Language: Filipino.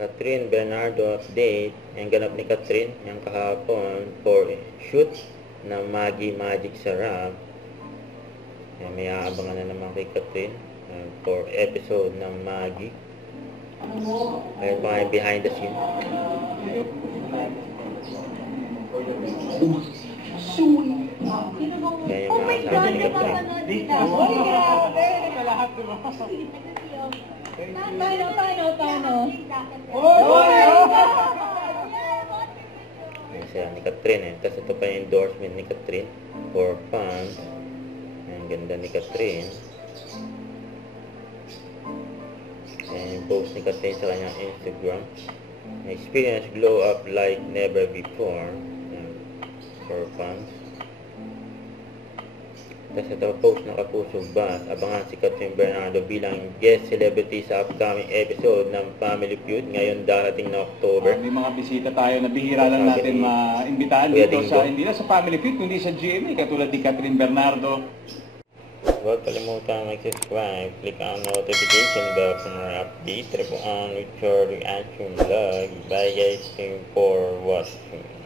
Catherine Bernardo update. Ang ganap ni Catherine yung kahapon for shoot ng Magic Sarap. May aabangan na naman kay Catherine for episode ng Maggie. Ayun pa yung behind the scene. Kaya yung mga sabi ni Catherine. Paano? Ayan siya ni Catherine eh. Tapos ito pa yung endorsement ni Catherine for fans. Ang ganda ni Catherine. Ayan yung post ni Catherine sa kanyang Instagram. Experience glow up like never before. Ayan, for fans. Tapos ito post ng Kapusong Bus. Abangan si Catherine Bernardo bilang guest celebrity sa upcoming episode ng Family Feud ngayon darating na October. May mga bisita tayo na bihira lang natin maimbitahan dito sa hindi na sa Family Feud kundi sa GMA katulad ni Catherine Bernardo. Huwag kalimutan mag-subscribe, click ang notification bell for more updates. Try po ang with your reaction vlog. Bye guys, thank you for watching.